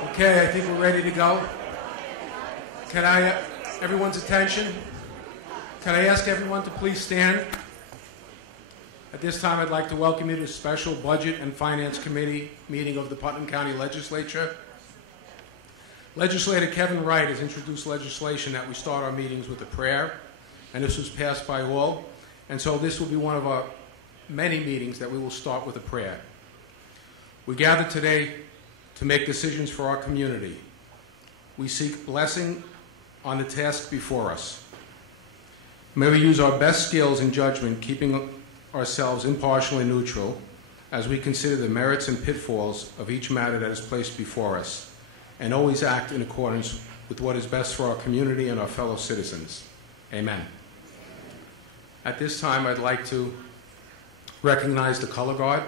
Okay, I think we're ready to go. Can I, everyone's attention? Can I ask everyone to please stand? At this time, I'd like to welcome you to a special Budget and Finance Committee meeting of the Putnam County Legislature. Legislator Kevin Wright has introduced legislation that we start our meetings with a prayer, and this was passed by all. And so this will be one of our many meetings that we will start with a prayer. We gather today to make decisions for our community. We seek blessing on the task before us. May we use our best skills and judgment, keeping ourselves impartial and neutral as we consider the merits and pitfalls of each matter that is placed before us, and always act in accordance with what is best for our community and our fellow citizens. Amen. At this time, I'd like to recognize the color guard.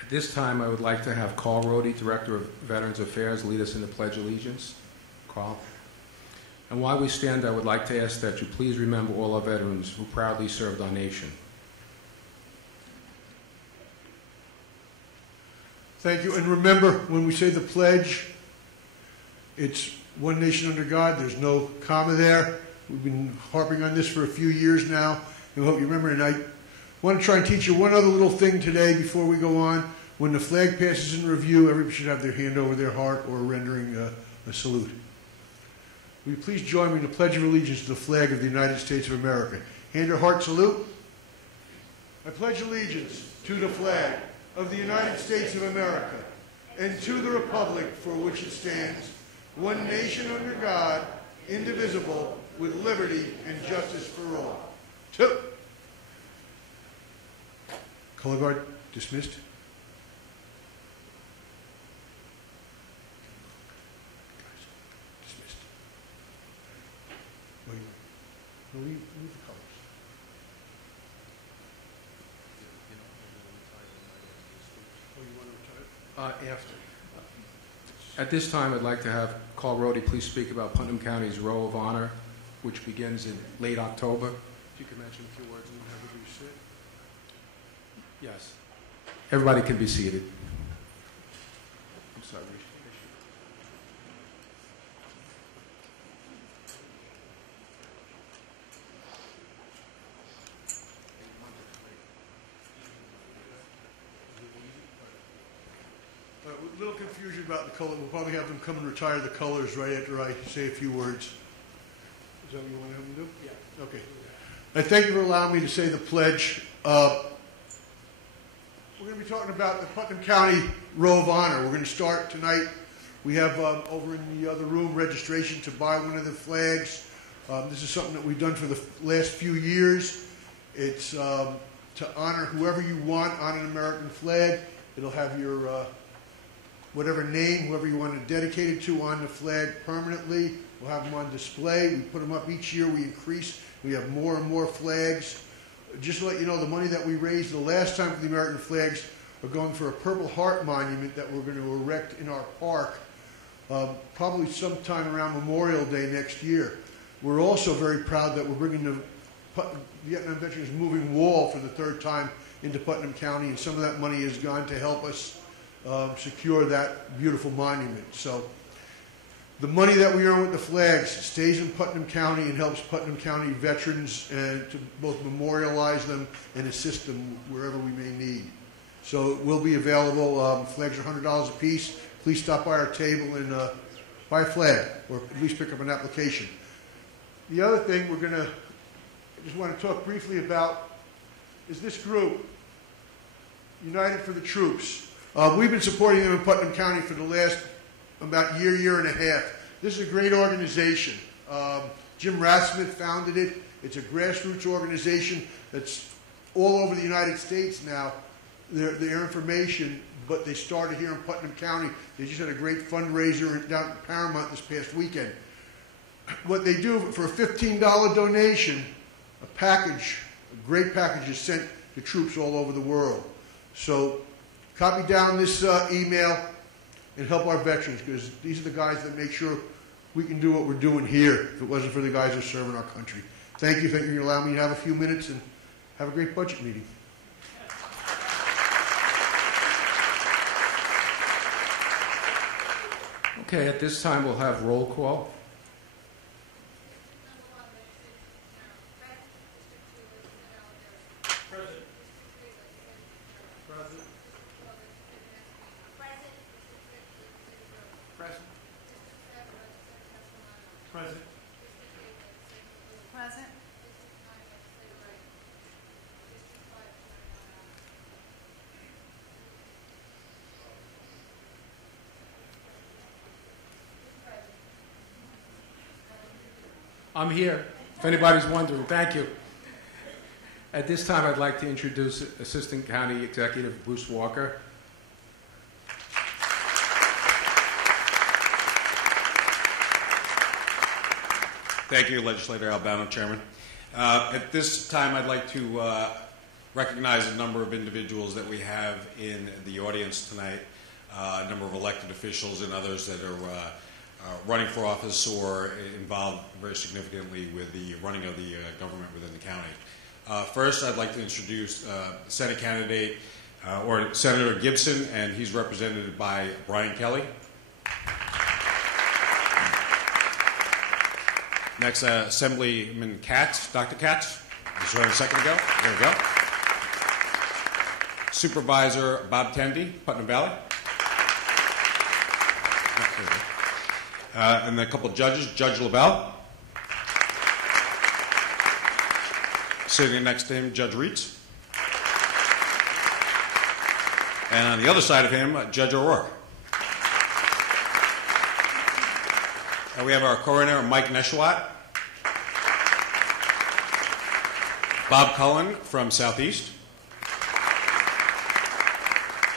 At this time, I would like to have Carl Rohde, Director of Veterans Affairs, lead us in the Pledge of Allegiance. Carl. And while we stand, I would like to ask that you please remember all our veterans who proudly served our nation. Thank you. And remember, when we say the pledge, it's one nation under God. There's no comma there. We've been harping on this for a few years now. And we hope you remember. And I want to try and teach you one other little thing today before we go on. When the flag passes in review, everybody should have their hand over their heart or rendering a salute. Will you please join me in the Pledge of Allegiance to the flag of the United States of America? Hand or heart salute. I pledge allegiance to the flag of the United States of America and to the republic for which it stands, one nation under God, indivisible, with liberty and justice for all. Two. Color guard dismissed. Dismissed. We leave the colors. Oh, you want to retire? After. At this time, I'd like to have Carl Rohde please speak about Putnam County's Row of Honor, which begins in late October. If you could mention a few words and have everybody sit. Yes. Everybody can be seated. I'm sorry. A little confusion about the color. We'll probably have them come and retire the colors right after I say a few words. Is that what you want to have them do? Yeah. Okay. I thank you for allowing me to say the pledge. We're going to be talking about the Putnam County Row of Honor. We're going to start tonight. We have over in the other room registration to buy one of the flags. This is something that we've done for the last few years. It's to honor whoever you want on an American flag. It'll have your whatever name, whoever you want to dedicate it to on the flag permanently. We'll have them on display. We put them up each year. We increase. We have more and more flags. Just to let you know, the money that we raised the last time for the American flags are going for a Purple Heart monument that we're going to erect in our park probably sometime around Memorial Day next year. We're also very proud that we're bringing the Vietnam Veterans Moving Wall for the third time into Putnam County, and some of that money has gone to help us secure that beautiful monument. So The money that we earn with the flags stays in Putnam County and helps Putnam County veterans and to both memorialize them and assist them wherever we may need. So it will be available. Flags are $100 a piece. Please stop by our table and buy a flag, or at least pick up an application. The other thing I just want to talk briefly about is this group, United for the Troops. We've been supporting them in Putnam County for the last about year and a half. This is a great organization. Jim Rasmussen founded it. It's a grassroots organization that's all over the United States now. Their information, but they started here in Putnam County. They just had a great fundraiser down in Paramount this past weekend. What they do, for a $15 donation, a great package is sent to troops all over the world. So copy down this email and help our veterans, because these are the guys that make sure we can do what we're doing here if it wasn't for the guys that are serving our country. Thank you for allowing me to have a few minutes and have a great budget meeting. Okay, at this time we'll have roll call. I'm here, if anybody's wondering. Thank you. At this time, I'd like to introduce Assistant County Executive Bruce Walker. Thank you, Legislator Albano, Chairman. At this time, I'd like to recognize a number of individuals that we have in the audience tonight, a number of elected officials and others that are running for office or involved very significantly with the running of the government within the county. First, I'd like to introduce Senate candidate, or Senator Gibson, and he's represented by Brian Kelly. Next, Assemblyman Katz, Dr. Katz. Just right a second ago. There we go. Supervisor Bob Tendy, Putnam Valley. And then a couple of judges, Judge LaBelle. Sitting next to him, Judge Reitz. And on the other side of him, Judge O'Rourke. And we have our coroner, Mike Neshwat. Bob Cullen from Southeast.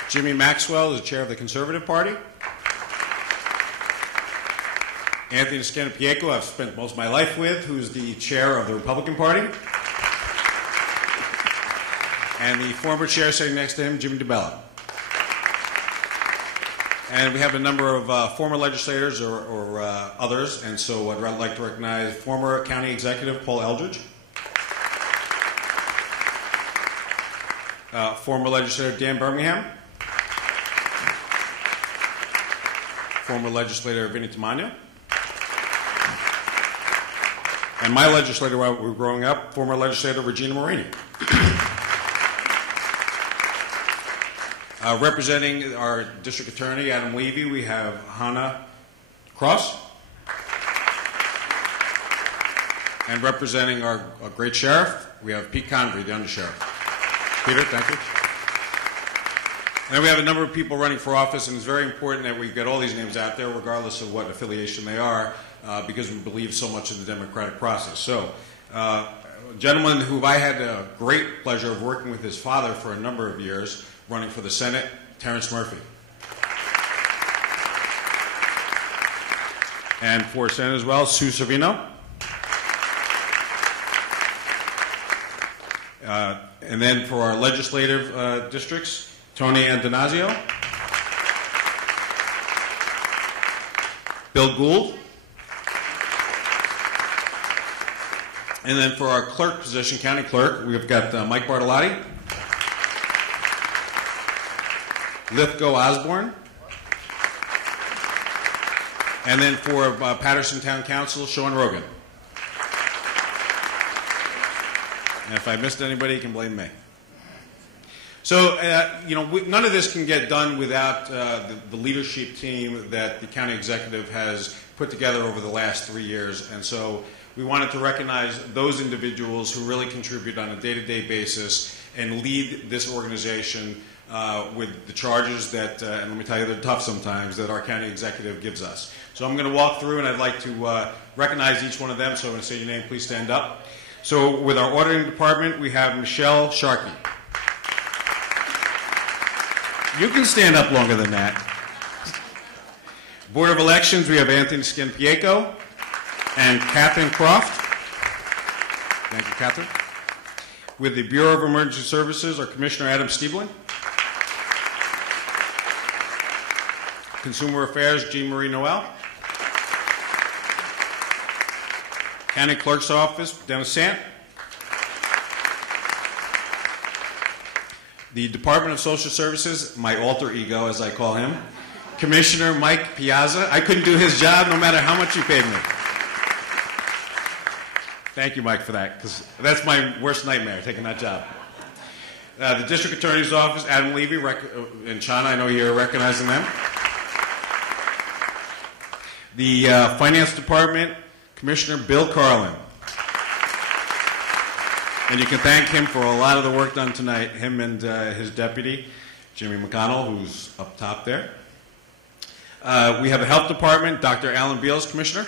Jimmy Maxwell is the chair of the Conservative Party. Anthony Scannapieco, I've spent most of my life with, who's the chair of the Republican Party. And the former chair sitting next to him, Jimmy DeBella. And we have a number of former legislators or others, and so I'd like to recognize former county executive Paul Eldridge, former legislator Dan Birmingham, former legislator Vinnie Tamagno, and my legislator while we were growing up, former legislator Regina Morini. Representing our district attorney, Adam Levy, we have Hannah Cross. And representing our great sheriff, we have Pete Convery, the undersheriff. Peter, thank you. And we have a number of people running for office, and it's very important that we get all these names out there, regardless of what affiliation they are, because we believe so much in the democratic process. So, a gentleman who I had a great pleasure of working with his father for a number of years, running for the Senate, Terrence Murphy. And for Senate as well, Sue Servino. And then for our legislative districts, Tony Antonazio, Bill Gould, and then for our clerk position, county clerk, we've got Mike Bartolotti, Lithgow Osborne, And then for Patterson Town Council, Sean Rogan. And if I missed anybody, you can blame me. So, none of this can get done without the leadership team that the county executive has put together over the last 3 years. And so we wanted to recognize those individuals who really contribute on a day-to-day basis and lead this organization with the charges that, and let me tell you, they're tough sometimes, that our county executive gives us. So I'm going to walk through, and I'd like to recognize each one of them. So I'm going to say your name. Please stand up. So with our auditing department, we have Michelle Sharkey. You can stand up longer than that. Board of Elections, we have Anthony Scampieko and Catherine Croft. Thank you, Catherine. With the Bureau of Emergency Services, our Commissioner Adam Stiebling. Consumer Affairs, Jean Marie Noel. County Clerk's Office, Dennis Sant. The Department of Social Services, my alter ego, as I call him, Commissioner Mike Piazza. I couldn't do his job no matter how much you paid me. Thank you, Mike, for that, because that's my worst nightmare, taking that job. The District Attorney's Office, Adam Levy, and Chana, I know you're recognizing them. The Finance Department, Commissioner Bill Carlin. And you can thank him for a lot of the work done tonight, him and his deputy, Jimmy McConnell, who's up top there. We have the Health Department, Dr. Alan Beals, Commissioner.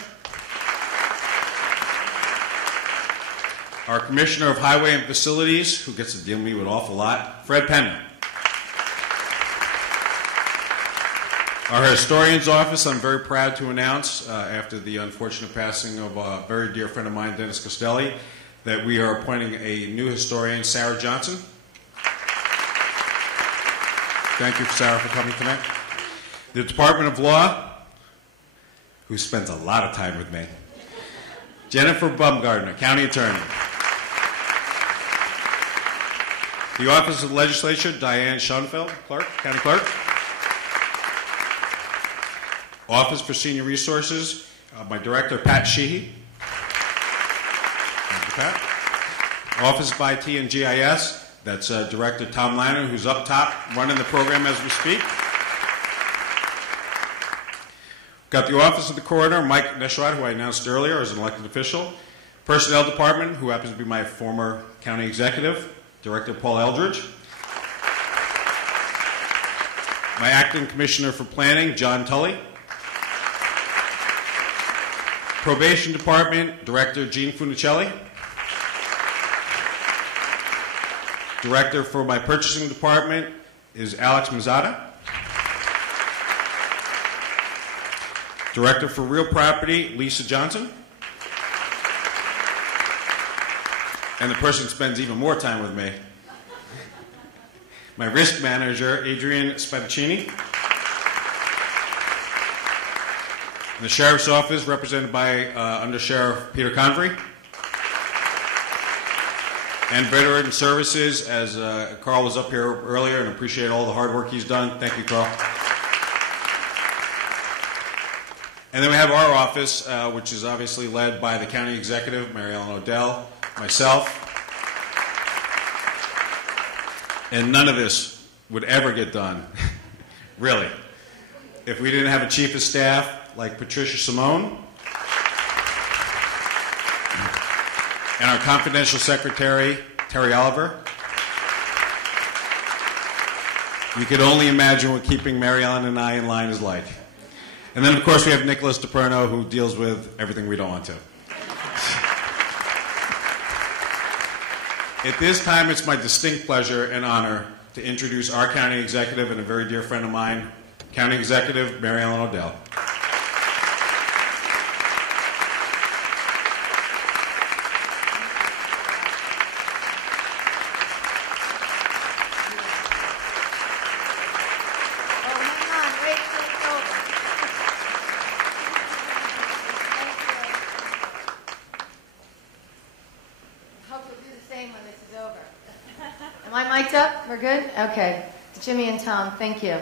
Our Commissioner of Highway and Facilities, who gets to deal with me with an awful lot, Fred Penman. Our Historian's Office, I'm very proud to announce, after the unfortunate passing of a very dear friend of mine, Dennis Costelli, that we are appointing a new historian, Sarah Johnson. Thank you, Sarah, for coming tonight. The Department of Law, who spends a lot of time with me, Jennifer Bumgardner, County Attorney. The Office of the Legislature, Diane Schoenfeld, Clerk, County Clerk. Office for Senior Resources, my Director, Pat Sheehy. Thank you, Pat. Office of IT and GIS, that's Director Tom Lanner, who's up top running the program as we speak. Got the Office of the Coroner, Mike Neshrod, who I announced earlier as an elected official. Personnel Department, who happens to be my former county executive, Director Paul Eldridge. My Acting Commissioner for Planning, John Tully. Probation Department, Director Gene Funicelli. Director for my Purchasing Department is Alex Mazzata. Director for Real Property, Lisa Johnson. And the person who spends even more time with me, my Risk Manager, Adrian Spadaccini. In the Sheriff's Office, represented by Under Sheriff Peter Convery. And Veteran Services, as Carl was up here earlier, and appreciate all the hard work he's done. Thank you, Carl. And then we have our office, which is obviously led by the County Executive, Mary Ellen Odell, myself. And none of this would ever get done, really, if we didn't have a Chief of Staff like Patricia Simone, and our confidential secretary, Terry Oliver. You could only imagine what keeping Mary Ellen and I in line is like. And then, of course, we have Nicholas DePerno, who deals with everything we don't want to. At this time, it's my distinct pleasure and honor to introduce our county executive and a very dear friend of mine, County Executive Mary Ellen Odell. We're good? Okay. Jimmy and Tom, thank you.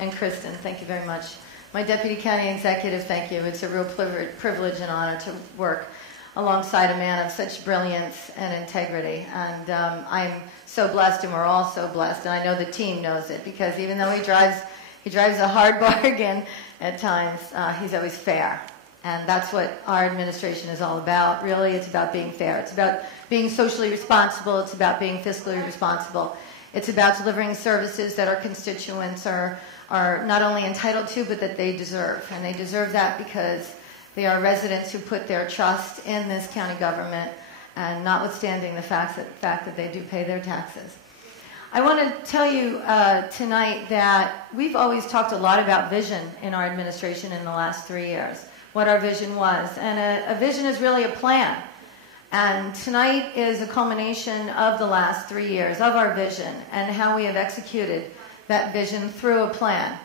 And Kristen, thank you very much. my Deputy County Executive, thank you. It's a real privilege and honor to work alongside a man of such brilliance and integrity. And I'm so blessed, and we're all so blessed. And I know the team knows it, because even though he drives a hard bargain at times, he's always fair. And that's what our administration is all about. Really, it's about being fair. It's about being socially responsible. It's about being fiscally responsible. It's about delivering services that our constituents are not only entitled to, but that they deserve. And they deserve that because they are residents who put their trust in this county government, and notwithstanding the fact that they do pay their taxes. I want to tell you tonight that we've always talked a lot about vision in our administration in the last 3 years, what our vision was. And a vision is really a plan. And tonight is a culmination of the last 3 years of our vision and how we have executed that vision through a plan.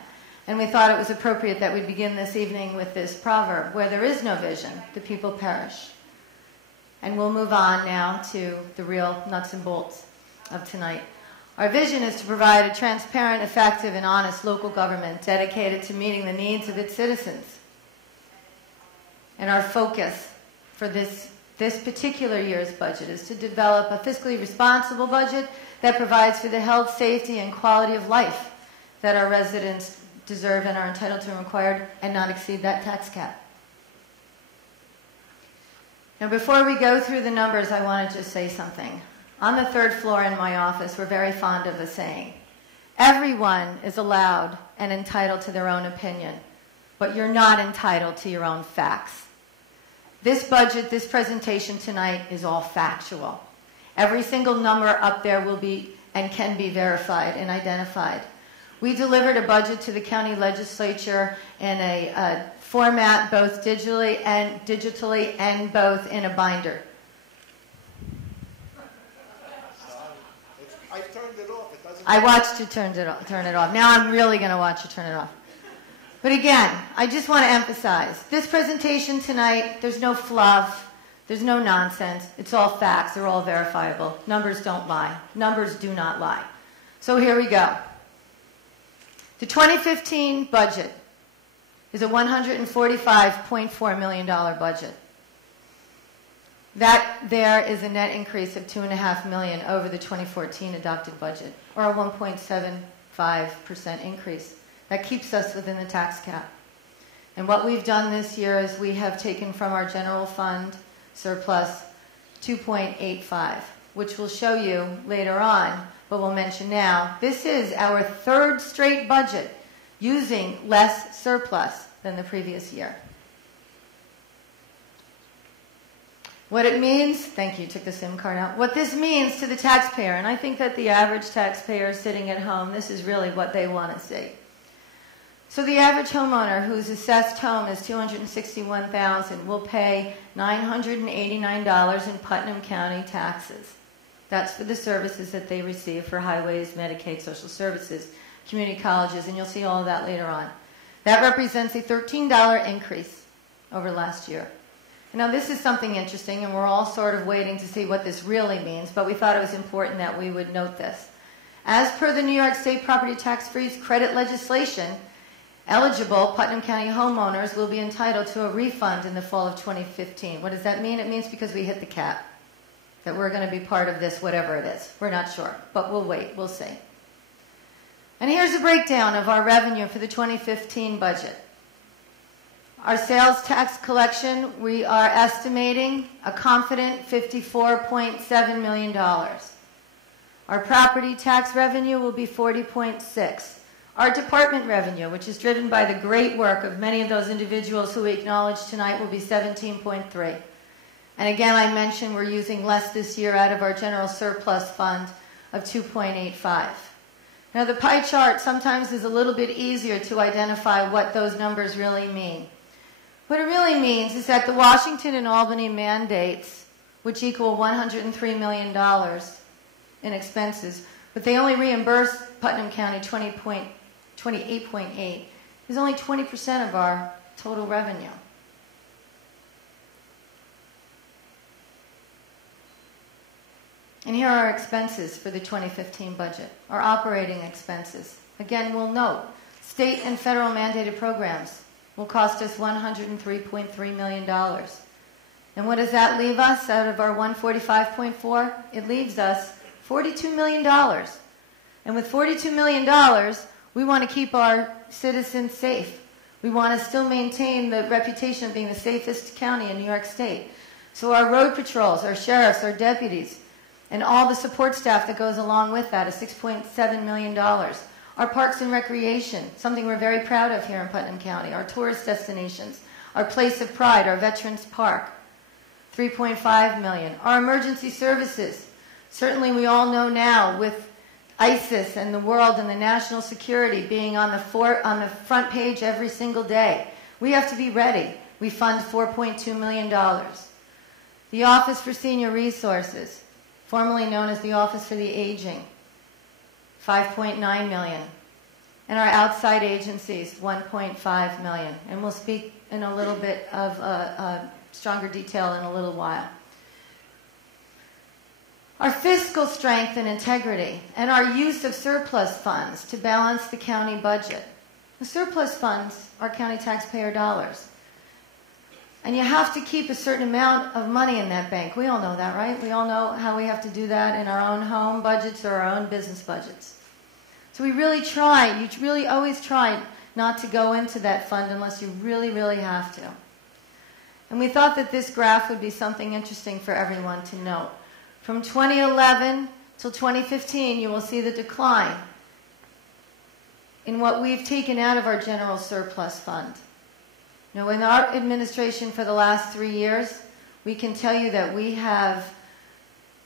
And we thought it was appropriate that we begin this evening with this proverb: where there is no vision, the people perish. And we'll move on now to the real nuts and bolts of tonight. Our vision is to provide a transparent, effective, and honest local government dedicated to meeting the needs of its citizens. And our focus for this particular year's budget is to develop a fiscally responsible budget that provides for the health, safety, and quality of life that our residents deserve and are entitled to and required, and not exceed that tax cap. Now, before we go through the numbers, I want to just say something. On the third floor in my office, we're very fond of a saying: everyone is allowed and entitled to their own opinion, but you're not entitled to your own facts. This budget, this presentation tonight, is all factual. Every single number up there will be and can be verified and identified. We delivered a budget to the county legislature in a format both digitally and both in a binder. I've turned it off. It doesn't. I watched you turn it off. Now I'm really going to watch you turn it off. But again, I just want to emphasize, this presentation tonight, there's no fluff, there's no nonsense. It's all facts. They're all verifiable. Numbers don't lie. Numbers do not lie. So here we go. The 2015 budget is a $145.4 million budget. That there is a net increase of $2.5 million over the 2014 adopted budget, or a 1.75% increase. That keeps us within the tax cap. And what we've done this year is we have taken from our general fund surplus 2.85, which we'll show you later on, but we'll mention now. This is our third straight budget using less surplus than the previous year. What it means, thank you, took the SIM card out. What this means to the taxpayer, and I think that the average taxpayer sitting at home, this is really what they want to see. So the average homeowner whose assessed home is $261,000 will pay $989 in Putnam County taxes. That's for the services that they receive for highways, Medicaid, social services, community colleges, and you'll see all of that later on. That represents a $13 increase over last year. Now, this is something interesting, and we're all sort of waiting to see what this really means, but we thought it was important that we would note this. As per the New York State property tax freeze credit legislation, eligible Putnam County homeowners will be entitled to a refund in the fall of 2015. What does that mean? It means because we hit the cap, that we're going to be part of this, whatever it is. We're not sure, but we'll wait. We'll see. And here's a breakdown of our revenue for the 2015 budget. Our sales tax collection, we are estimating a confident $54.7 million. Our property tax revenue will be $40.6. Our department revenue, which is driven by the great work of many of those individuals who we acknowledge tonight, will be $17.3. And again, I mentioned we're using less this year out of our general surplus fund of $2.85. Now, the pie chart sometimes is a little bit easier to identify what those numbers really mean. What it really means is that the Washington and Albany mandates, which equal $103 million in expenses, but they only reimburse Putnam County 28.8, is only 20% of our total revenue. And here are our expenses for the 2015 budget, our operating expenses. Again, we'll note, state and federal mandated programs will cost us $103.3 million. And what does that leave us out of our 145.4? It leaves us $42 million. And with $42 million, we want to keep our citizens safe. We want to still maintain the reputation of being the safest county in New York State. So our road patrols, our sheriffs, our deputies, and all the support staff that goes along with that is $6.7 million. Our parks and recreation, something we're very proud of here in Putnam County. Our tourist destinations, our place of pride, our Veterans Park, $3.5 million. Our emergency services, certainly we all know now with ISIS and the world and the national security being on the front page every single day, we have to be ready. We fund $4.2 million. The Office for Senior Resources, formerly known as the Office for the Aging, $5.9 million. And our outside agencies, $1.5 million. And we'll speak in a little bit of stronger detail in a little while. Our fiscal strength and integrity, and our use of surplus funds to balance the county budget. The surplus funds are county taxpayer dollars. And you have to keep a certain amount of money in that bank. We all know that, right? We all know how we have to do that in our own home budgets or our own business budgets. So we really try, you really always try not to go into that fund unless you really, really have to. And we thought that this graph would be something interesting for everyone to note. From 2011 till 2015, you will see the decline in what we've taken out of our general surplus fund. Now, in our administration for the last 3 years, we can tell you that we have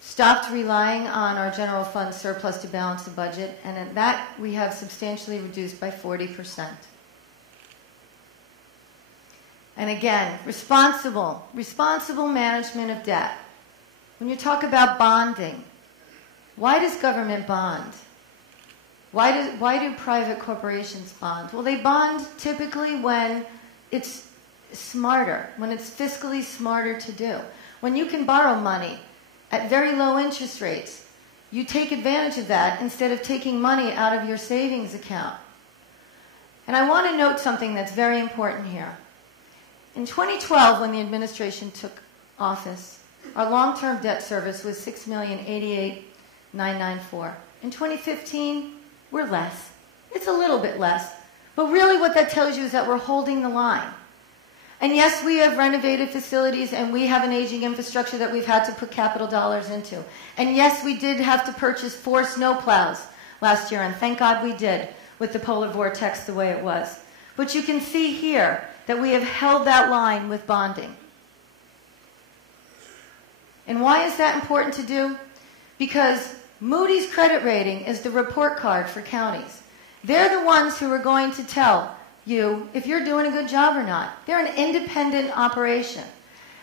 stopped relying on our general fund surplus to balance the budget, and at that we have substantially reduced by 40%. And again, responsible management of debt. When you talk about bonding, why does government bond? Why do private corporations bond? Well, they bond typically when it's smarter, when it's fiscally smarter to do. When you can borrow money at very low interest rates, you take advantage of that instead of taking money out of your savings account. And I want to note something that's very important here. In 2012, when the administration took office, our long-term debt service was $6,088,994. In 2015, we're less. It's a little bit less. But really what that tells you is that we're holding the line. And yes, we have renovated facilities and we have an aging infrastructure that we've had to put capital dollars into. And yes, we did have to purchase 4 snowplows last year, and thank God we did with the polar vortex the way it was. But you can see here that we have held that line with bonding. And why is that important to do? Because Moody's credit rating is the report card for counties. They're the ones who are going to tell you if you're doing a good job or not. They're an independent operation.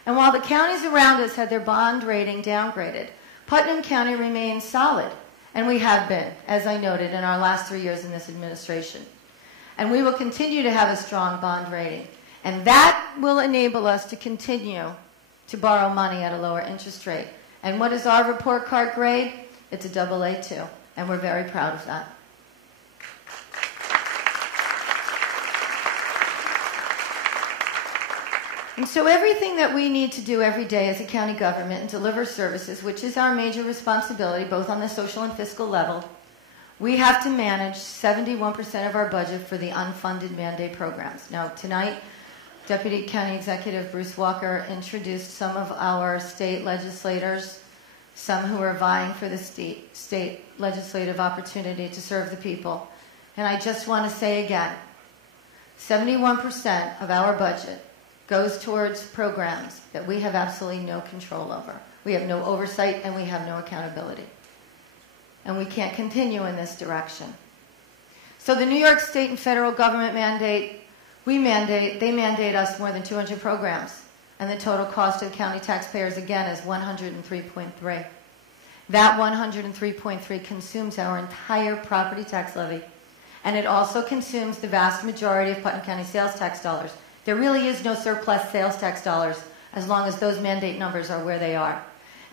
And while the counties around us had their bond rating downgraded, Putnam County remains solid. And we have been, as I noted, in our last 3 years in this administration. And we will continue to have a strong bond rating. And that will enable us to continue to borrow money at a lower interest rate. And what is our report card grade? It's a AA2. And we're very proud of that. And so everything that we need to do every day as a county government and deliver services, which is our major responsibility, both on the social and fiscal level, we have to manage 71% of our budget for the unfunded mandate programs. Now, tonight, Deputy County Executive Bruce Walker introduced some of our state legislators, some who are vying for the state legislative opportunity to serve the people. And I just want to say again, 71% of our budget goes towards programs that we have absolutely no control over. We have no oversight and we have no accountability. And we can't continue in this direction. So the New York State and federal government they mandate us more than 200 programs. And the total cost to the county taxpayers, again, is $103.3. That $103.3 consumes our entire property tax levy. And it also consumes the vast majority of Putnam County sales tax dollars. There really is no surplus sales tax dollars as long as those mandate numbers are where they are.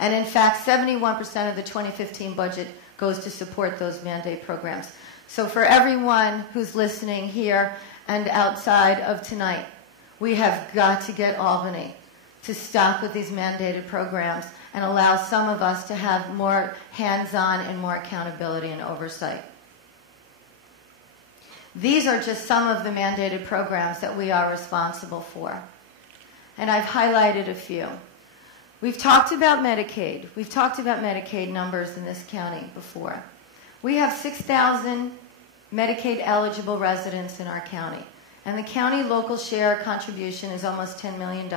And in fact, 71% of the 2015 budget goes to support those mandate programs. So for everyone who's listening here and outside of tonight, we have got to get Albany to stop with these mandated programs and allow some of us to have more hands-on and more accountability and oversight. These are just some of the mandated programs that we are responsible for. And I've highlighted a few. We've talked about Medicaid. We've talked about Medicaid numbers in this county before. We have 6,000 Medicaid-eligible residents in our county. And the county local share contribution is almost $10 million.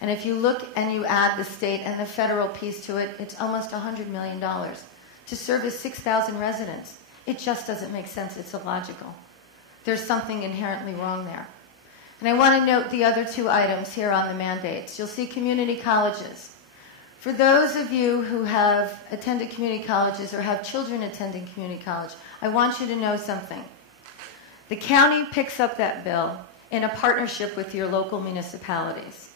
And if you look and you add the state and the federal piece to it, it's almost $100 million to service 6,000 residents. It just doesn't make sense. It's illogical. There's something inherently wrong there. And I want to note the other two items here on the mandates. You'll see community colleges. For those of you who have attended community colleges or have children attending community college, I want you to know something. The county picks up that bill in a partnership with your local municipalities.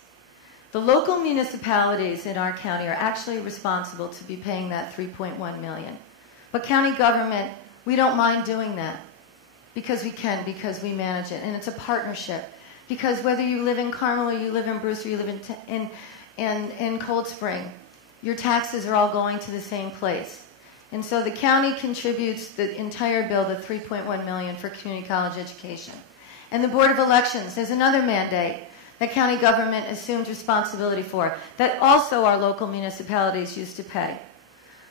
The local municipalities in our county are actually responsible to be paying that $3.1 million. But county government, we don't mind doing that because we can, because we manage it. And it's a partnership. Because whether you live in Carmel or you live in Bruce or you live in Cold Spring, your taxes are all going to the same place. And so the county contributes the entire bill, the $3.1 million for community college education. And the Board of Elections, there's another mandate that county government assumed responsibility for, that also our local municipalities used to pay.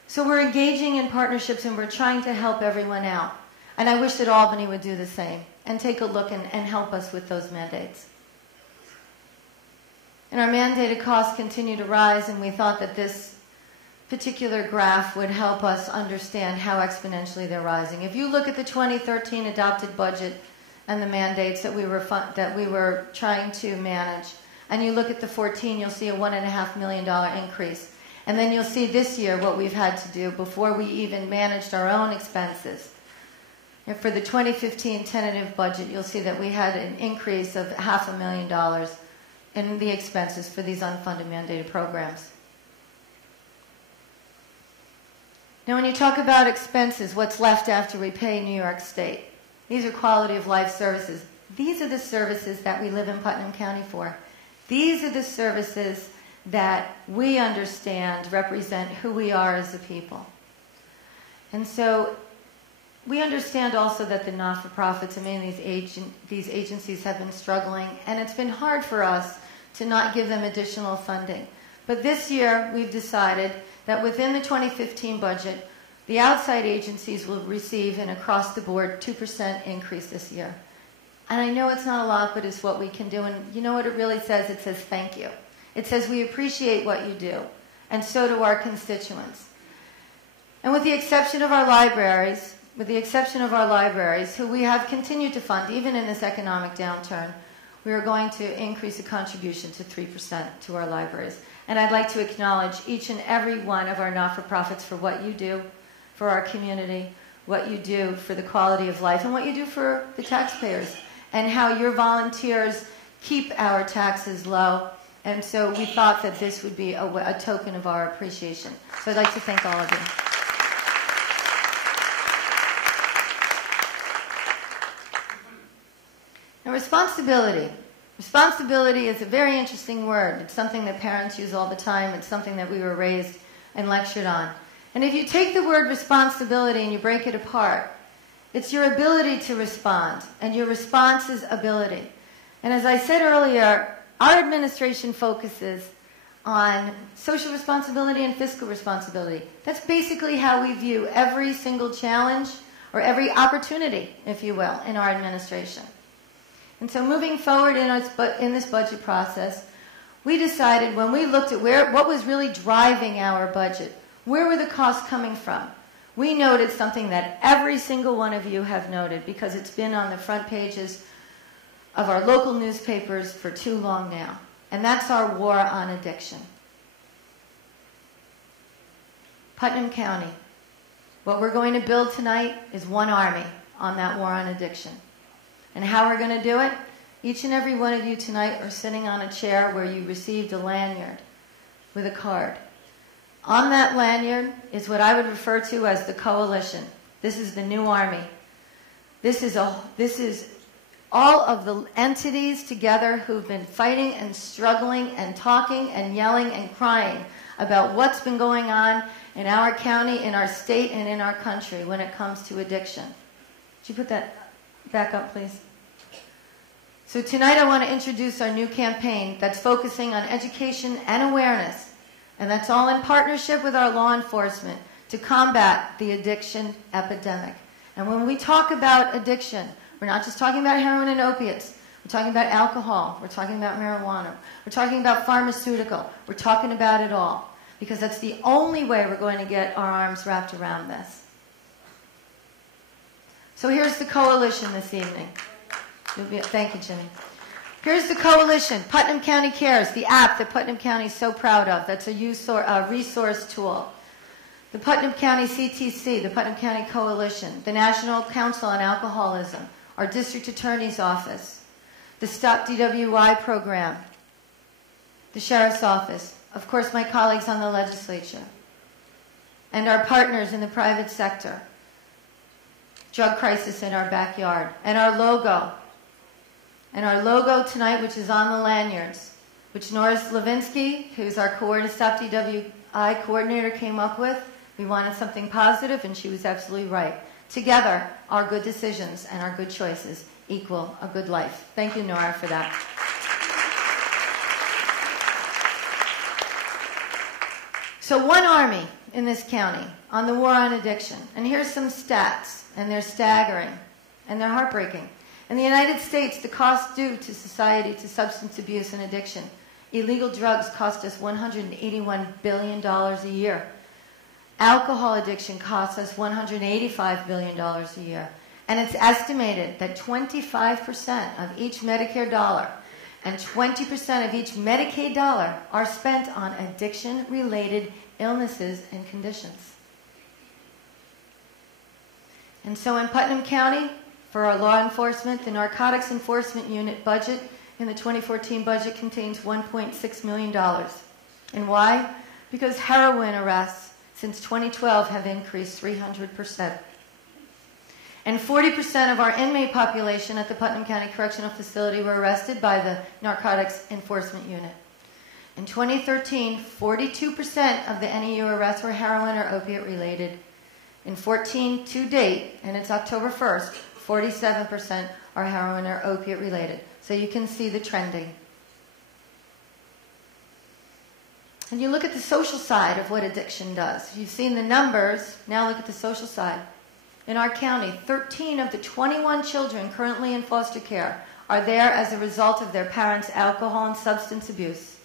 So we're engaging in partnerships and we're trying to help everyone out. And I wish that Albany would do the same and take a look and help us with those mandates. And our mandated costs continue to rise, and we thought that this particular graph would help us understand how exponentially they're rising. If you look at the 2013 adopted budget and the mandates that we were trying to manage, and you look at the 14, you'll see a $1.5 million increase. And then you'll see this year what we've had to do before we even managed our own expenses. And for the 2015 tentative budget, you'll see that we had an increase of $500,000 in the expenses for these unfunded mandated programs. Now, when you talk about expenses, what's left after we pay New York State? These are quality of life services. These are the services that we live in Putnam County for. These are the services that we understand represent who we are as a people. And so we understand also that the not-for-profits, I mean, these agencies have been struggling, and it's been hard for us to not give them additional funding. But this year, we've decided that within the 2015 budget, the outside agencies will receive an across-the-board 2% increase this year. And I know it's not a lot, but it's what we can do. And you know what it really says? It says thank you. It says we appreciate what you do, and so do our constituents. And with the exception of our libraries, who we have continued to fund, even in this economic downturn, we are going to increase the contribution to 3% to our libraries. And I'd like to acknowledge each and every one of our not-for-profits for what you do for our community, what you do for the quality of life, and what you do for the taxpayers, and how your volunteers keep our taxes low. And so we thought that this would be a token of our appreciation. So I'd like to thank all of you. Now, responsibility. Responsibility is a very interesting word. It's something that parents use all the time. It's something that we were raised and lectured on. And if you take the word responsibility and you break it apart, it's your ability to respond, and your response's ability. And as I said earlier, our administration focuses on social responsibility and fiscal responsibility. That's basically how we view every single challenge or every opportunity, if you will, in our administration. And so moving forward in this budget process, we decided when we looked at what was really driving our budget, where were the costs coming from? We noted something that every single one of you have noted because it's been on the front pages of our local newspapers for too long now. And that's our war on addiction. Putnam County, what we're going to build tonight is one army on that war on addiction. And how we're going to do it? Each and every one of you tonight are sitting on a chair where you received a lanyard with a card. On that lanyard is what I would refer to as the coalition. This is the new army. This is all of the entities together who've been fighting and struggling and talking and yelling and crying about what's been going on in our county, in our state, and in our country when it comes to addiction. Could you put that back up, please? So tonight I want to introduce our new campaign that's focusing on education and awareness, and that's all in partnership with our law enforcement to combat the addiction epidemic. And when we talk about addiction, we're not just talking about heroin and opiates. We're talking about alcohol. We're talking about marijuana. We're talking about pharmaceutical. We're talking about it all, because that's the only way we're going to get our arms wrapped around this. So here's the coalition this evening. Thank you, Jimmy. Here's the coalition, Putnam County Cares, the app that Putnam County is so proud of. That's a resource tool. The Putnam County CTC, the Putnam County Coalition, the National Council on Alcoholism, our District Attorney's Office, the Stop DWI program, the Sheriff's Office, of course my colleagues on the legislature, and our partners in the private sector. Drug crisis in our backyard, and our logo. And our logo tonight, which is on the lanyards, which Norris Levinsky, who's our Stop DWI coordinator, came up with. We wanted something positive, and she was absolutely right. Together, our good decisions and our good choices equal a good life. Thank you, Nora, for that. So one army in this county on the war on addiction. And here's some stats, and they're staggering, and they're heartbreaking. In the United States, the cost due to society to substance abuse and addiction, illegal drugs cost us $181 billion a year. Alcohol addiction costs us $185 billion a year. And it's estimated that 25% of each Medicare dollar and 20% of each Medicaid dollar are spent on addiction-related illnesses and conditions. And so in Putnam County, for our law enforcement, the Narcotics Enforcement Unit budget in the 2014 budget contains $1.6 million. And why? Because heroin arrests since 2012 have increased 300%. And 40% of our inmate population at the Putnam County Correctional Facility were arrested by the Narcotics Enforcement Unit. In 2013, 42% of the NEU arrests were heroin or opiate related. In 2014 to date, and it's October 1st, 47% are heroin or opiate related. So you can see the trending. And you look at the social side of what addiction does. You've seen the numbers, now look at the social side. In our county, 13 of the 21 children currently in foster care are there as a result of their parents' alcohol and substance abuse.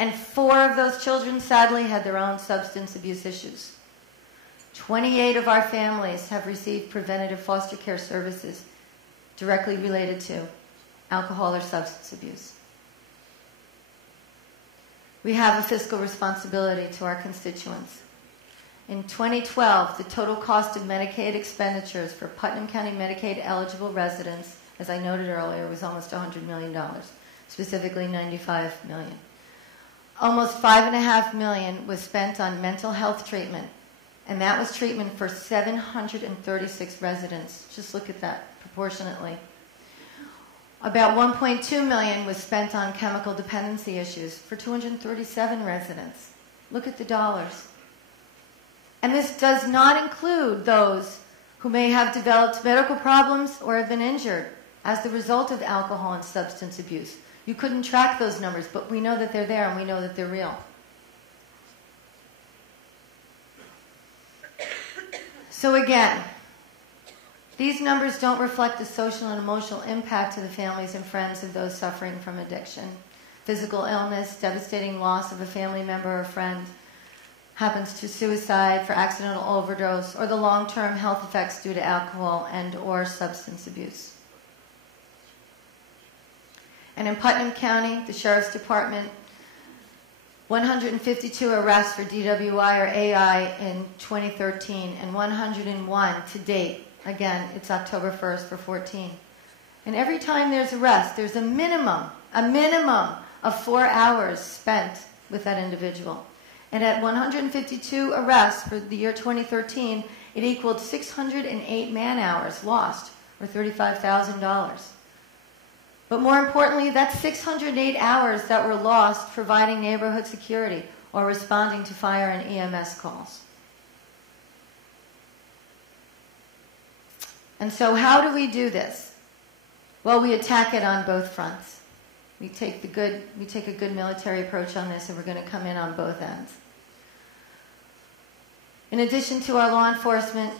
And 4 of those children, sadly, had their own substance abuse issues. 28 of our families have received preventative foster care services directly related to alcohol or substance abuse. We have a fiscal responsibility to our constituents. In 2012, the total cost of Medicaid expenditures for Putnam County Medicaid eligible residents, as I noted earlier, was almost $100 million, specifically $95 million. Almost $5.5 million was spent on mental health treatment, and that was treatment for 736 residents. Just look at that proportionately. About $1.2 million was spent on chemical dependency issues for 237 residents. Look at the dollars. And this does not include those who may have developed medical problems or have been injured as the result of alcohol and substance abuse. You couldn't track those numbers, but we know that they're there and we know that they're real. So again, these numbers don't reflect the social and emotional impact to the families and friends of those suffering from addiction. Physical illness, devastating loss of a family member or friend, happens to suicide, for accidental overdose, or the long-term health effects due to alcohol and or substance abuse. And in Putnam County, the Sheriff's Department, 152 arrests for DWI or AI in 2013, and 101 to date. Again, it's October 1st for 14. And every time there's arrest, there's a minimum of 4 hours spent with that individual. And at 152 arrests for the year 2013, it equaled 608 man-hours lost, or $35,000. But more importantly, that's 608 hours that were lost providing neighborhood security or responding to fire and EMS calls. And so how do we do this? Well, we attack it on both fronts. We take a good military approach on this, and we're going to come in on both ends. In addition to our law enforcement,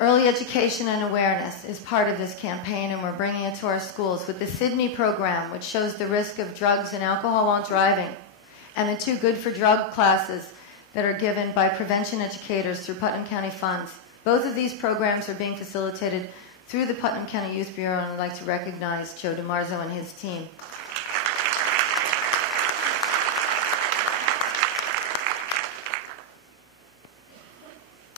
early education and awareness is part of this campaign, and we're bringing it to our schools with the Sydney program, which shows the risk of drugs and alcohol while driving, and the 2 Good for Drug classes that are given by prevention educators through Putnam County funds. Both of these programs are being facilitated through the Putnam County Youth Bureau, and I'd like to recognize Joe DiMarzo and his team.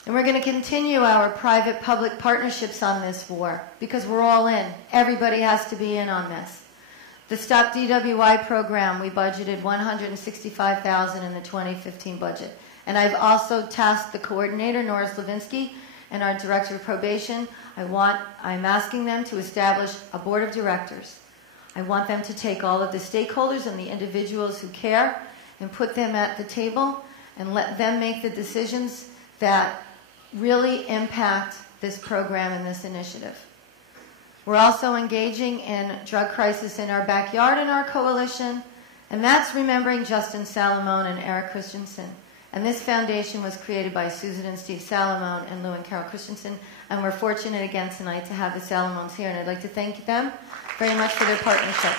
And we're going to continue our private-public partnerships on this war because we're all in. Everybody has to be in on this. The Stop DWI program, we budgeted $165,000 in the 2015 budget. And I've also tasked the coordinator, Norris Levinsky, and our director of probation. I'm asking them to establish a board of directors. I want them to take all of the stakeholders and the individuals who care and put them at the table and let them make the decisions that really impact this program and this initiative. We're also engaging in drug crisis in our backyard in our coalition, and that's remembering Justin Salamone and Eric Christensen. And this foundation was created by Susan and Steve Salamone and Lou and Carol Christensen, and we're fortunate again tonight to have the Salamones here, and I'd like to thank them very much for their partnership.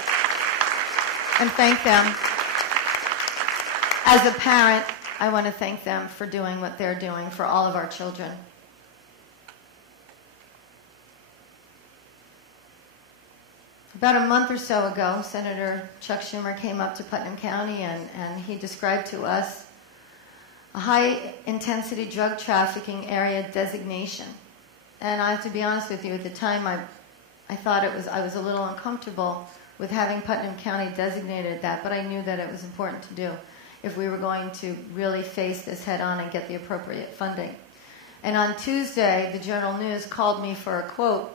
And thank them. As a parent, I want to thank them for doing what they're doing for all of our children. About a month or so ago, Senator Chuck Schumer came up to Putnam County and he described to us a high-intensity drug trafficking area designation. And I have to be honest with you, at the time I thought I was a little uncomfortable with having Putnam County designated that, but I knew that it was important to do if we were going to really face this head-on and get the appropriate funding. And on Tuesday, the Journal News called me for a quote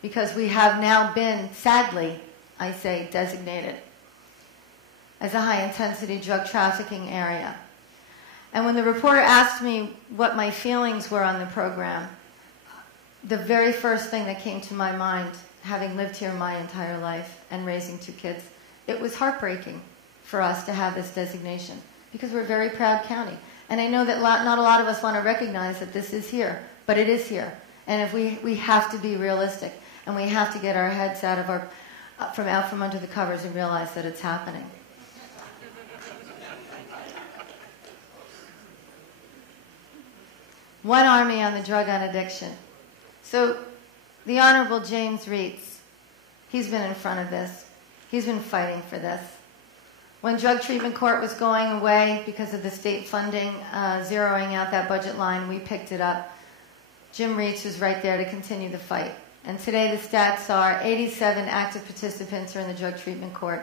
because we have now been, sadly, I say, designated as a high-intensity drug trafficking area. And when the reporter asked me what my feelings were on the program, the very first thing that came to my mind, having lived here my entire life and raising 2 kids, it was heartbreaking for us to have this designation because we're a very proud county. And I know that not a lot of us want to recognize that this is here, but it is here. And if we have to be realistic, and we have to get our heads out from under the covers and realize that it's happening. One Army on the drug on addiction. So the Honorable James Reitz, he's been in front of this. He's been fighting for this. When Drug Treatment Court was going away because of the state funding, zeroing out that budget line, we picked it up. Jim Reitz was right there to continue the fight. And today the stats are 87 active participants are in the Drug Treatment Court,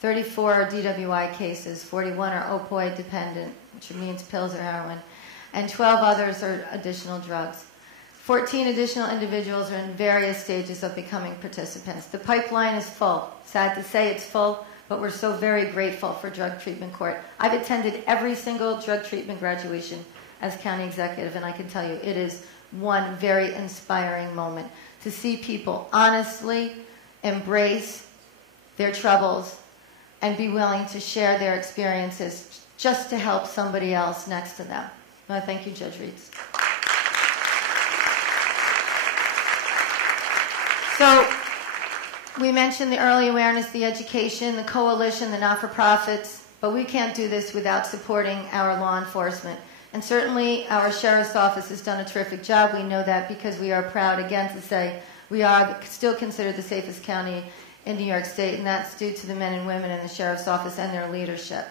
34 are DWI cases, 41 are opioid dependent, which means pills or heroin, and 12 others are additional drugs. 14 additional individuals are in various stages of becoming participants. The pipeline is full. Sad to say it's full, but we're so very grateful for Drug Treatment Court. I've attended every single drug treatment graduation as county executive, and I can tell you it is one very inspiring moment to see people honestly embrace their troubles and be willing to share their experiences just to help somebody else next to them. No, thank you, Judge Reitz. So we mentioned the early awareness, the education, the coalition, the not-for-profits, but we can't do this without supporting our law enforcement. And certainly our Sheriff's Office has done a terrific job. We know that because we are proud, again, to say we are still considered the safest county in New York State, and that's due to the men and women in the Sheriff's Office and their leadership.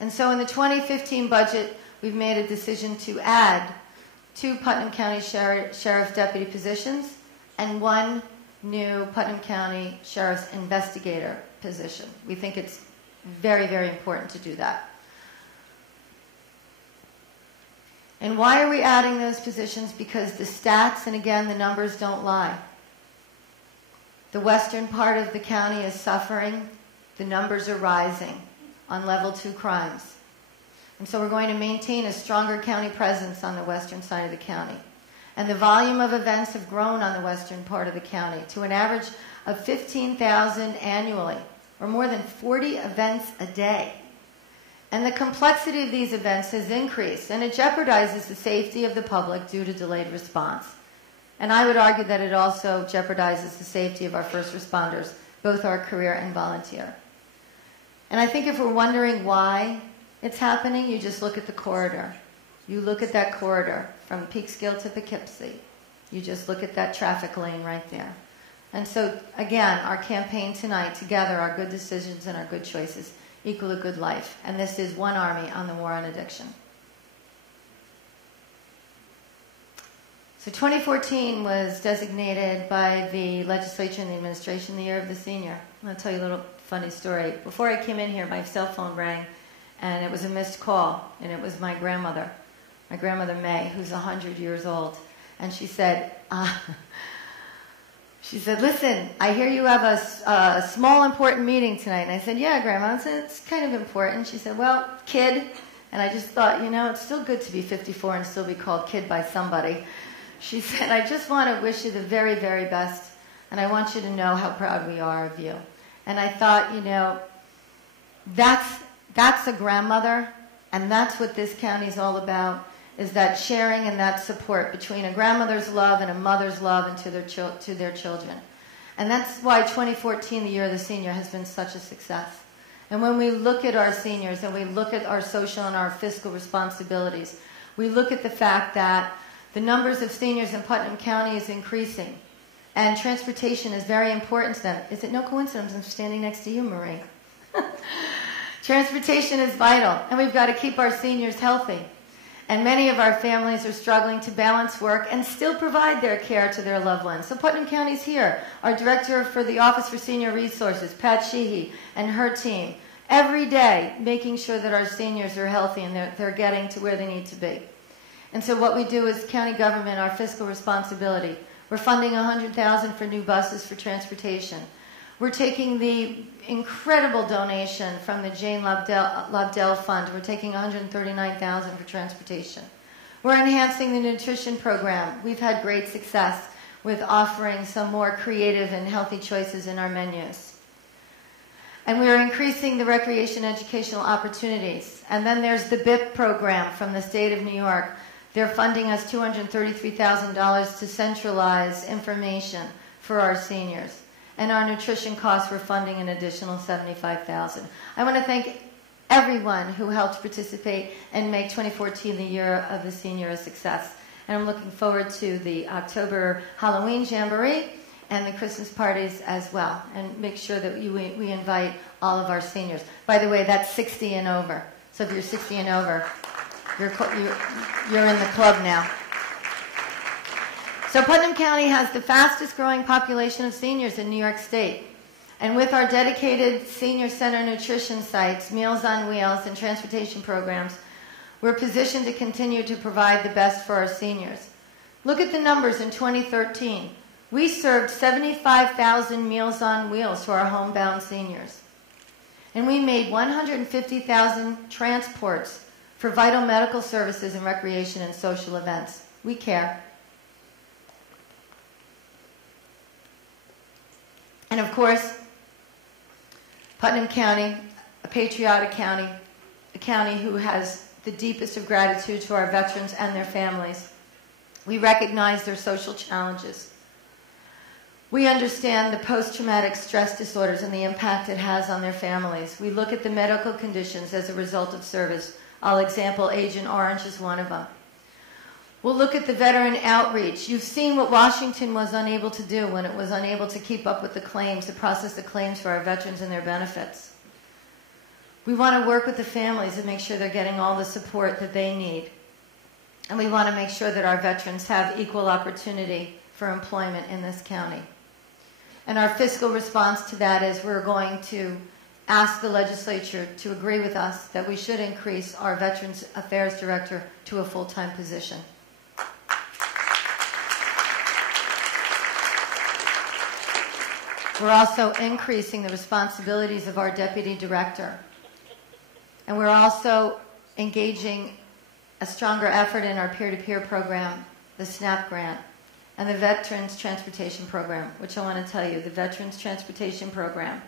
And so in the 2015 budget, we've made a decision to add 2 Putnam County Sheriff Deputy positions and 1 new Putnam County Sheriff's Investigator position. We think it's very, very important to do that. And why are we adding those positions? Because the stats, and again, the numbers don't lie. The western part of the county is suffering. The numbers are rising on level 2 crimes. And so we're going to maintain a stronger county presence on the western side of the county. And the volume of events have grown on the western part of the county to an average of 15,000 annually, or more than 40 events a day. And the complexity of these events has increased, and it jeopardizes the safety of the public due to delayed response. And I would argue that it also jeopardizes the safety of our first responders, both our career and volunteer. And I think if we're wondering why it's happening, you just look at the corridor. You look at that corridor from Peekskill to Poughkeepsie. You just look at that traffic lane right there. And so, again, our campaign tonight, together, our good decisions and our good choices equal a good life. And this is one army on the war on addiction. So 2014 was designated by the legislature and the administration the year of the senior. I'm going to tell you a little funny story. Before I came in here, my cell phone rang, and it was a missed call, and it was my grandmother May, who's 100 years old. And she said, listen, I hear you have a small important meeting tonight. And I said, yeah, Grandma. I said, it's kind of important. She said, well, kid. And I just thought, it's still good to be 54 and still be called kid by somebody. She said, I just want to wish you the very, very best, and I want you to know how proud we are of you. And I thought, that's a grandmother, and that's what this county is all about, is that sharing and that support between a grandmother's love and a mother's love and to their children. And that's why 2014, the year of the senior, has been such a success. And when we look at our seniors and we look at our social and our fiscal responsibilities, we look at the fact that the numbers of seniors in Putnam County is increasing, and transportation is very important to them. Is it no coincidence I'm standing next to you, Marie? Transportation is vital, and we've got to keep our seniors healthy. And many of our families are struggling to balance work and still provide their care to their loved ones. So Putnam County's here. Our director for the Office for Senior Resources, Pat Sheehy, and her team, every day making sure that our seniors are healthy and they're getting to where they need to be. And so what we do is county government, our fiscal responsibility. We're funding $100,000 for new buses for transportation. We're taking the incredible donation from the Jane Lobdell Fund. We're taking $139,000 for transportation. We're enhancing the nutrition program. We've had great success with offering some more creative and healthy choices in our menus. And we are increasing the recreation educational opportunities. And then there's the BIP program from the state of New York. They're funding us $233,000 to centralize information for our seniors. And our nutrition costs, we're funding an additional $75,000. I want to thank everyone who helped participate and make 2014 the year of the senior a success. And I'm looking forward to the October Halloween Jamboree and the Christmas parties as well. And make sure that we invite all of our seniors. By the way, that's 60 and over. So if you're 60 and over, you're in the club now. So Putnam County has the fastest growing population of seniors in New York State. And with our dedicated senior center nutrition sites, Meals on Wheels, and transportation programs, we're positioned to continue to provide the best for our seniors. Look at the numbers in 2013. We served 75,000 Meals on Wheels to our homebound seniors. And we made 150,000 transports for vital medical services and recreation and social events. We care. And of course, Putnam County, a patriotic county, a county who has the deepest of gratitude to our veterans and their families. We recognize their social challenges. We understand the post-traumatic stress disorders and the impact it has on their families. We look at the medical conditions as a result of service. I'll example Agent Orange as one of them. We'll look at the veteran outreach. You've seen what Washington was unable to do when it was unable to keep up with the claims, to process the claims for our veterans and their benefits. We want to work with the families and make sure they're getting all the support that they need. And we want to make sure that our veterans have equal opportunity for employment in this county. And our fiscal response to that is we're going to ask the legislature to agree with us that we should increase our Veterans Affairs Director to a full-time position. We're also increasing the responsibilities of our Deputy Director. And we're also engaging a stronger effort in our peer-to-peer program, the SNAP grant, and the Veterans Transportation Program, which I want to tell you, the Veterans Transportation Program.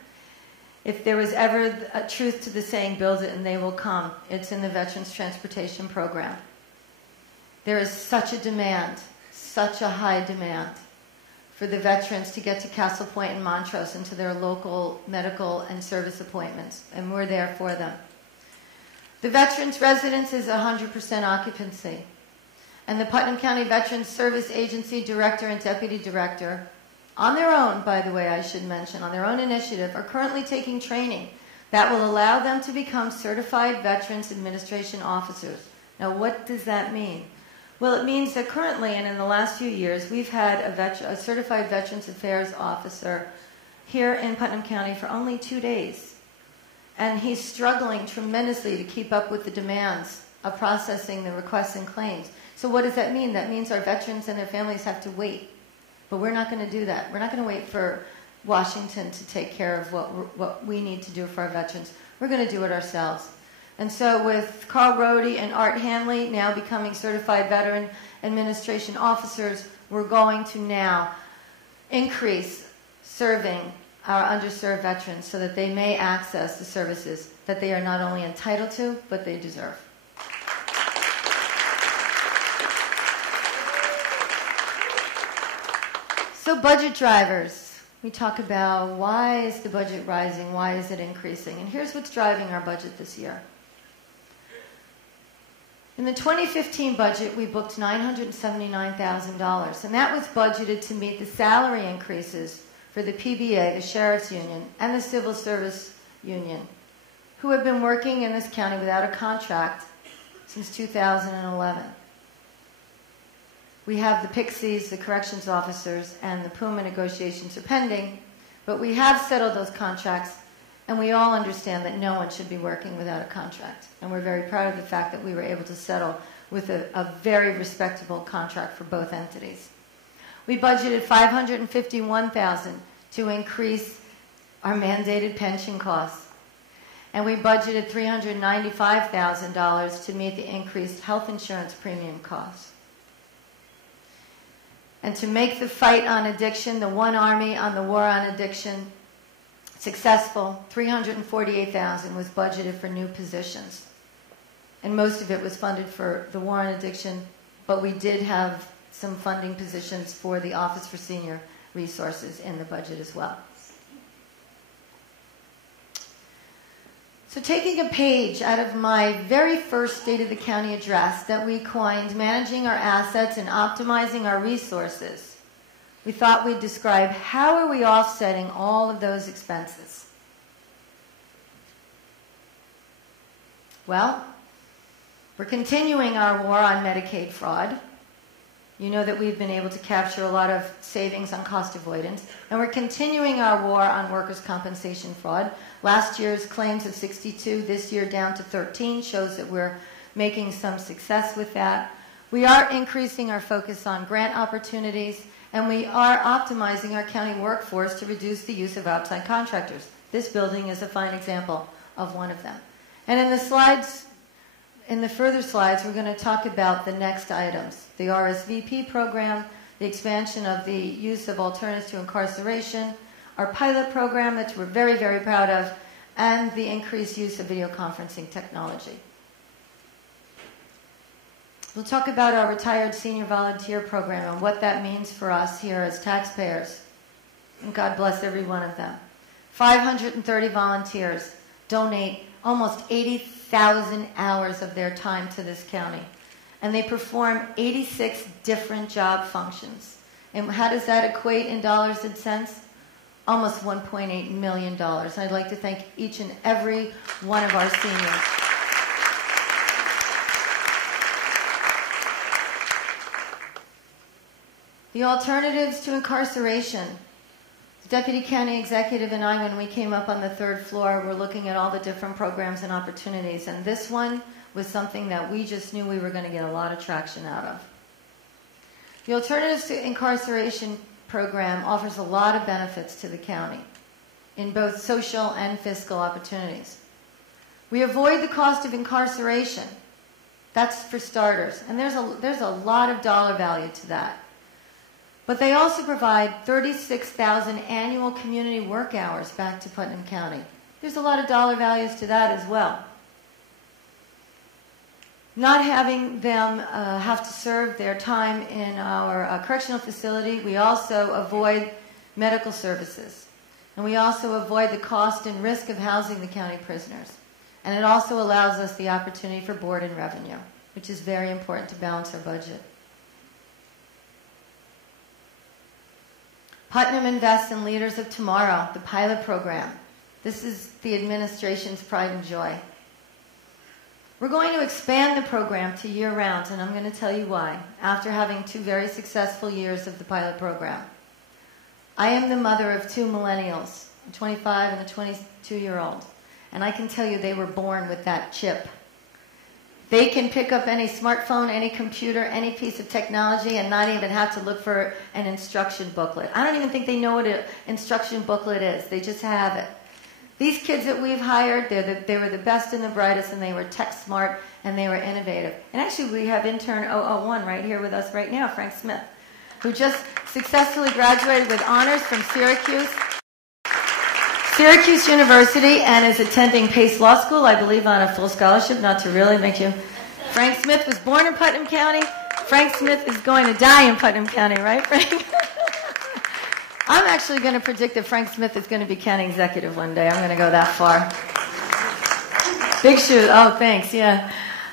If there was ever a truth to the saying, build it and they will come, it's in the Veterans Transportation Program. There is such a demand, such a high demand for the veterans to get to Castle Point and Montrose and to their local medical and service appointments, and we're there for them. The Veterans Residence is 100% occupancy, and the Putnam County Veterans Service Agency Director and Deputy Director, on their own, by the way, I should mention, on their own initiative, are currently taking training that will allow them to become certified Veterans Administration officers. Now, what does that mean? Well, it means that currently, and in the last few years, we've had a certified Veterans Affairs officer here in Putnam County for only 2 days. And he's struggling tremendously to keep up with the demands of processing the requests and claims. So what does that mean? That means our veterans and their families have to wait. But we're not going to do that. We're not going to wait for Washington to take care of what we need to do for our veterans. We're going to do it ourselves. And so with Carl Rohde and Art Hanley now becoming certified veteran administration officers, we're going to now increase serving our underserved veterans so that they may access the services that they are not only entitled to, but they deserve. So budget drivers. We talk about why is the budget rising, why is it increasing, and here's what's driving our budget this year. In the 2015 budget, we booked $979,000, and that was budgeted to meet the salary increases for the PBA, the Sheriff's Union, and the Civil Service Union, who have been working in this county without a contract since 2011. We have the Pixies, the corrections officers, and the Puma negotiations are pending, but we have settled those contracts, and we all understand that no one should be working without a contract. And we're very proud of the fact that we were able to settle with a very respectable contract for both entities. We budgeted $551,000 to increase our mandated pension costs. And we budgeted $395,000 to meet the increased health insurance premium costs. And to make the fight on addiction, the One Army on the war on addiction, successful, $348,000 was budgeted for new positions. And most of it was funded for the war on addiction, but we did have some funding positions for the Office for Senior Resources in the budget as well. So taking a page out of my very first State of the County address that we coined, Managing Our Assets and Optimizing Our Resources, we thought we'd describe how are we offsetting all of those expenses. Well, we're continuing our war on Medicaid fraud. You know that we've been able to capture a lot of savings on cost avoidance. And we're continuing our war on workers' compensation fraud. Last year's claims of 62, this year down to 13, shows that we're making some success with that. We are increasing our focus on grant opportunities, and we are optimizing our county workforce to reduce the use of outside contractors. This building is a fine example of one of them. And in the slides, in the further slides, we're going to talk about the next items. The RSVP program, the expansion of the use of alternatives to incarceration, our pilot program that we're very, very proud of, and the increased use of video conferencing technology. We'll talk about our retired senior volunteer program and what that means for us here as taxpayers. And God bless every one of them. 530 volunteers donate almost 80,000 hours of their time to this county. And they perform 86 different job functions. And how does that equate in dollars and cents? Almost $1.8 million. And I'd like to thank each and every one of our seniors. The alternatives to incarceration. Deputy County Executive and I, when we came up on the third floor, were looking at all the different programs and opportunities, and this one was something that we just knew we were going to get a lot of traction out of. The Alternatives to Incarceration program offers a lot of benefits to the county in both social and fiscal opportunities. We avoid the cost of incarceration. That's for starters, and there's a lot of dollar value to that. But they also provide 36,000 annual community work hours back to Putnam County. There's a lot of dollar values to that as well. Not having them have to serve their time in our correctional facility, we also avoid medical services. And we also avoid the cost and risk of housing the county prisoners. And it also allows us the opportunity for board and revenue, which is very important to balance our budget. Putnam invests in Leaders of Tomorrow, the pilot program. This is the administration's pride and joy. We're going to expand the program to year-round, and I'm going to tell you why, after having 2 very successful years of the pilot program. I am the mother of 2 millennials, a 25 and a 22-year-old, and I can tell you they were born with that chip. They can pick up any smartphone, any computer, any piece of technology and not even have to look for an instruction booklet. I don't even think they know what an instruction booklet is. They just have it. These kids that we've hired, they were the best and the brightest, and they were tech smart, and they were innovative. And actually, we have intern 001 right here with us right now, Frank Smith, who just successfully graduated with honors from Syracuse University, and is attending Pace Law School, I believe, on a full scholarship, not to really make you... Frank Smith was born in Putnam County. Frank Smith is going to die in Putnam County, right, Frank? I'm actually going to predict that Frank Smith is going to be county executive one day. I'm going to go that far. Big shoot. Oh, thanks. Yeah.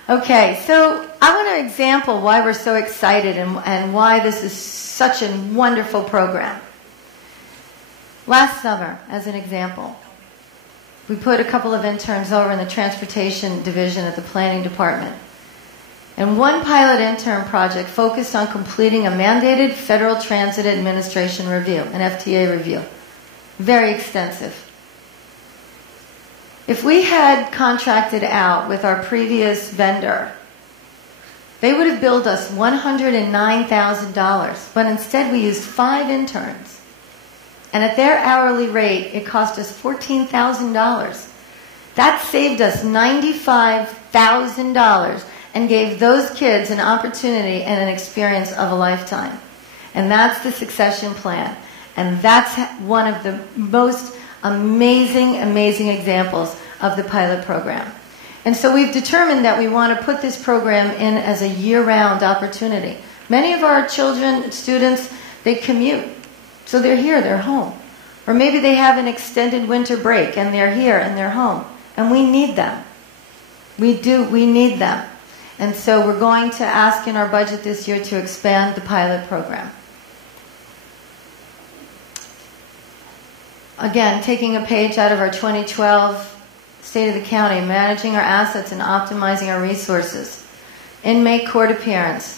Okay, so I want to example why we're so excited and why this is such a wonderful program. Last summer, as an example, we put a couple of interns over in the transportation division at the planning department. And one pilot intern project focused on completing a mandated Federal Transit Administration review, an FTA review. Very extensive. If we had contracted out with our previous vendor, they would have billed us $109,000, but instead we used 5 interns. And at their hourly rate, it cost us $14,000. That saved us $95,000 and gave those kids an opportunity and an experience of a lifetime. And that's the succession plan. And that's one of the most amazing, amazing examples of the pilot program. And so we've determined that we want to put this program in as a year-round opportunity. Many of our children, students, they commute. So they're here, they're home. Or maybe they have an extended winter break and they're here and they're home. And we need them. We need them. And so we're going to ask in our budget this year to expand the pilot program. Again, taking a page out of our 2012 State of the County, managing our assets and optimizing our resources. Inmate court appearance.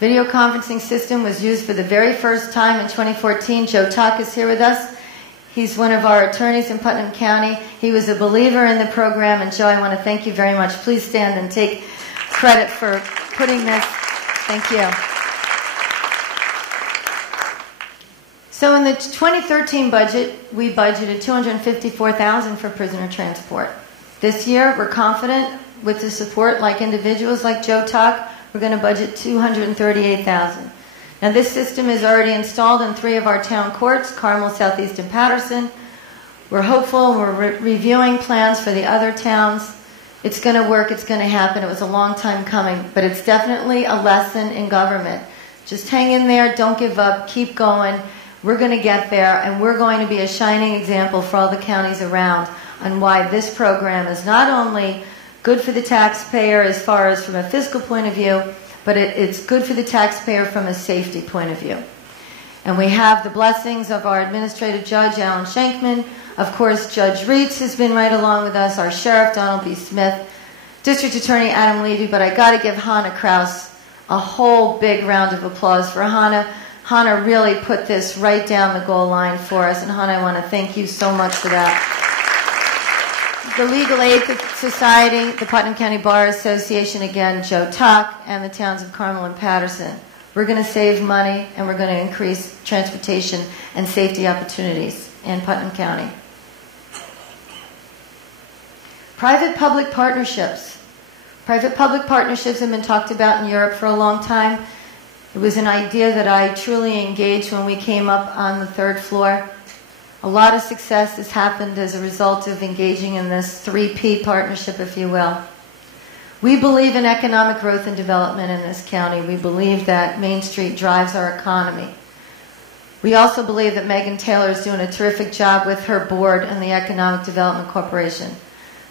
Video conferencing system was used for the very first time in 2014. Joe Tuck is here with us. He's one of our attorneys in Putnam County. He was a believer in the program, and Joe, I want to thank you very much. Please stand and take credit for putting this. Thank you. So in the 2013 budget, we budgeted $254,000 for prisoner transport. This year, we're confident with the support like individuals like Joe Tuck, we're going to budget $238,000. Now this system is already installed in 3 of our town courts, Carmel, Southeast, and Patterson. We're hopeful, we're reviewing plans for the other towns. It's going to work, it's going to happen. It was a long time coming, but it's definitely a lesson in government. Just hang in there, don't give up, keep going. We're going to get there, and we're going to be a shining example for all the counties around on why this program is not only good for the taxpayer as far as from a fiscal point of view, but it's good for the taxpayer from a safety point of view. And we have the blessings of our administrative judge, Alan Shankman. Of course, Judge Reitz has been right along with us, our sheriff, Donald B. Smith, District Attorney Adam Levy, but I got to give Hannah Kraus a whole big round of applause for Hannah Hannah really put this right down the goal line for us, and Hannah, I want to thank you so much for that. The Legal Aid Society, the Putnam County Bar Association, again, Joe Tuck, and the towns of Carmel and Patterson. We're going to save money, and we're going to increase transportation and safety opportunities in Putnam County. Private-public partnerships. Private-public partnerships have been talked about in Europe for a long time. It was an idea that I truly engaged when we came up on the 3rd floor. A lot of success has happened as a result of engaging in this 3P partnership, if you will. We believe in economic growth and development in this county. We believe that Main Street drives our economy. We also believe that Megan Taylor is doing a terrific job with her board and the Economic Development Corporation.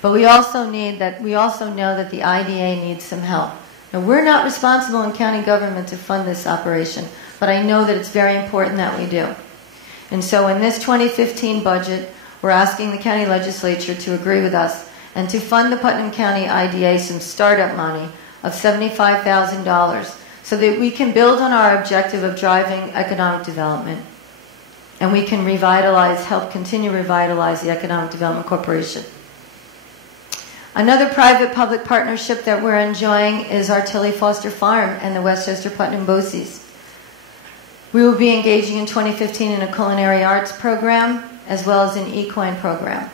But we also know that the IDA needs some help. Now, we're not responsible in county government to fund this operation, but I know that it's very important that we do. And so in this 2015 budget, we're asking the county legislature to agree with us and to fund the Putnam County IDA some startup money of $75,000 so that we can build on our objective of driving economic development, and we can help continue to revitalize the Economic Development Corporation. Another private-public partnership that we're enjoying is our Tilly Foster Farm and the Westchester Putnam BOCES. We will be engaging in 2015 in a culinary arts program as well as an equine program.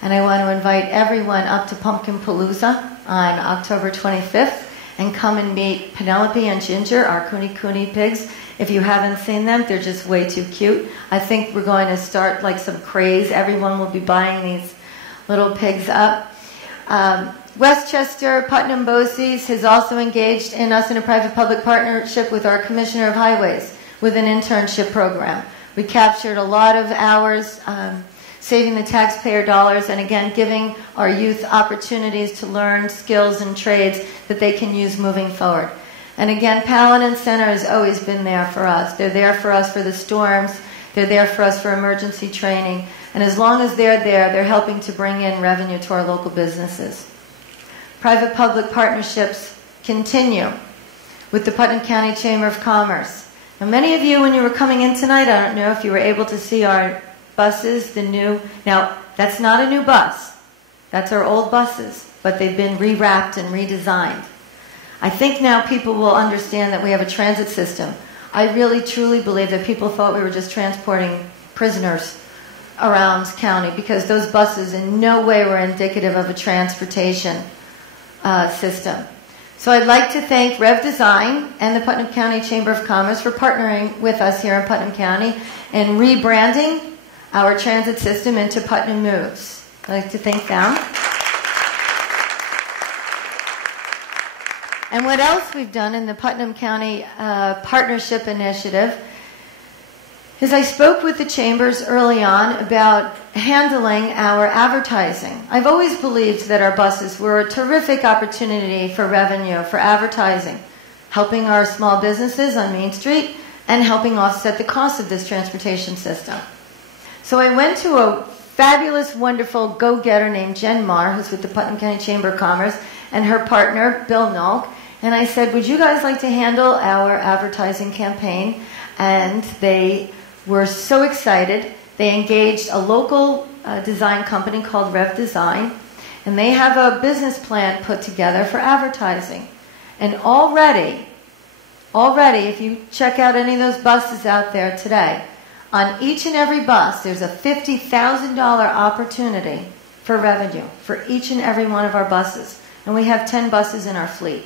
And I want to invite everyone up to Pumpkin Palooza on October 25th and come and meet Penelope and Ginger, our Kuni pigs. If you haven't seen them, they're just way too cute. I think we're going to start like some craze. Everyone will be buying these little pigs up. Westchester Putnam BOCES has also engaged in us in a private-public partnership with our Commissioner of Highways with an internship program. We captured a lot of hours saving the taxpayer dollars and again giving our youth opportunities to learn skills and trades that they can use moving forward. And again, Paladin Center has always been there for us. They're there for us for the storms. They're there for us for emergency training. And as long as they're there, they're helping to bring in revenue to our local businesses. Private-public partnerships continue with the Putnam County Chamber of Commerce. Now, many of you, when you were coming in tonight, I don't know if you were able to see our buses, now, that's not a new bus. That's our old buses, but they've been rewrapped and redesigned. I think now people will understand that we have a transit system. I really, truly believe that people thought we were just transporting prisoners around county because those buses in no way were indicative of a transportation system. So I'd like to thank Rev Design and the Putnam County Chamber of Commerce for partnering with us here in Putnam County and rebranding our transit system into Putnam Moves. I'd like to thank them. And what else we've done in the Putnam County Partnership Initiative is I spoke with the chambers early on about handling our advertising. I've always believed that our buses were a terrific opportunity for revenue, for advertising, helping our small businesses on Main Street and helping offset the cost of this transportation system. So I went to a fabulous, wonderful go-getter named Jen Marr, who's with the Putnam County Chamber of Commerce, and her partner, Bill Nolk, and I said, would you guys like to handle our advertising campaign? And they were so excited. They engaged a local design company called Rev Design, and they have a business plan put together for advertising. And already, if you check out any of those buses out there today, on each and every bus, there's a $50,000 opportunity for revenue for each and every one of our buses. And we have 10 buses in our fleet.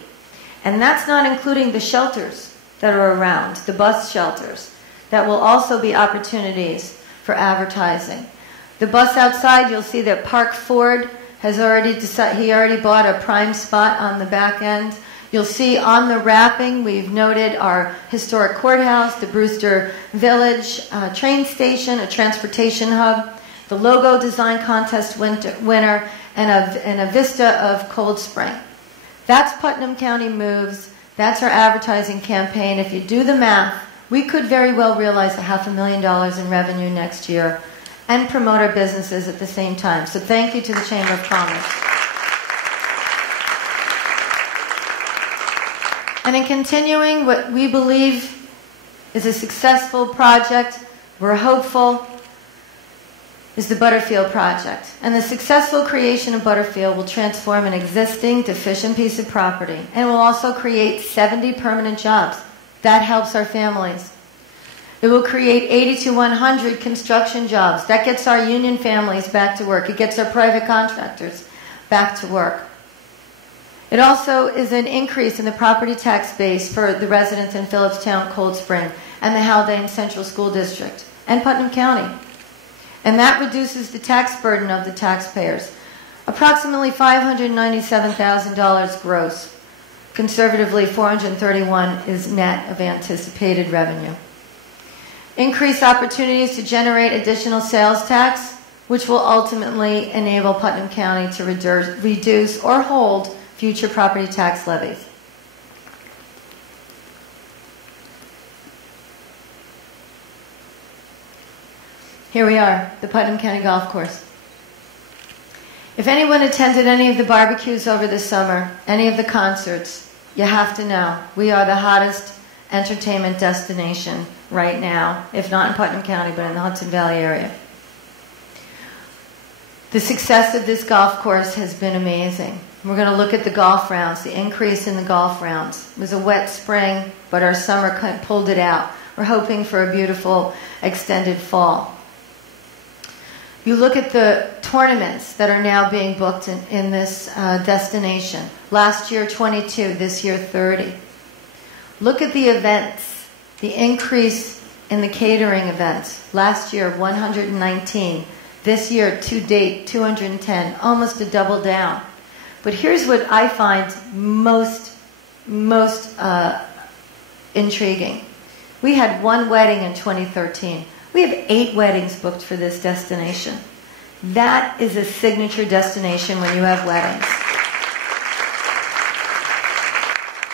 And that's not including the shelters that are around, the bus shelters. That will also be opportunities for advertising. The bus outside, you'll see that Park Ford has already decided, he already bought a prime spot on the back end. You'll see on the wrapping, we've noted our historic courthouse, the Brewster Village train station, a transportation hub, the logo design contest winner, and a vista of Cold Spring. That's Putnam County Moves. That's our advertising campaign. If you do the math, we could very well realize $500,000 in revenue next year and promote our businesses at the same time. So thank you to the Chamber of Commerce. And in continuing what we believe is a successful project, we're hopeful, is the Butterfield project. And the successful creation of Butterfield will transform an existing deficient piece of property and will also create 70 permanent jobs. That helps our families. It will create 80 to 100 construction jobs. That gets our union families back to work. It gets our private contractors back to work. It also is an increase in the property tax base for the residents in Phillipstown, Cold Spring, and the Haldane Central School District, and Putnam County. And that reduces the tax burden of the taxpayers. Approximately $597,000 gross. Conservatively, $431 is net of anticipated revenue. Increased opportunities to generate additional sales tax, which will ultimately enable Putnam County to reduce or hold future property tax levies. Here we are, the Putnam County Golf Course. If anyone attended any of the barbecues over the summer, any of the concerts, you have to know we are the hottest entertainment destination right now, if not in Putnam County, but in the Hudson Valley area. The success of this golf course has been amazing. We're going to look at the golf rounds, the increase in the golf rounds. It was a wet spring, but our summer kind of pulled it out. We're hoping for a beautiful extended fall. You look at the tournaments that are now being booked in this destination. Last year, 22. This year, 30. Look at the events, the increase in the catering events. Last year, 119. This year, to date, 210. Almost a double down. But here's what I find most intriguing. We had one wedding in 2013. We have 8 weddings booked for this destination. That is a signature destination when you have weddings.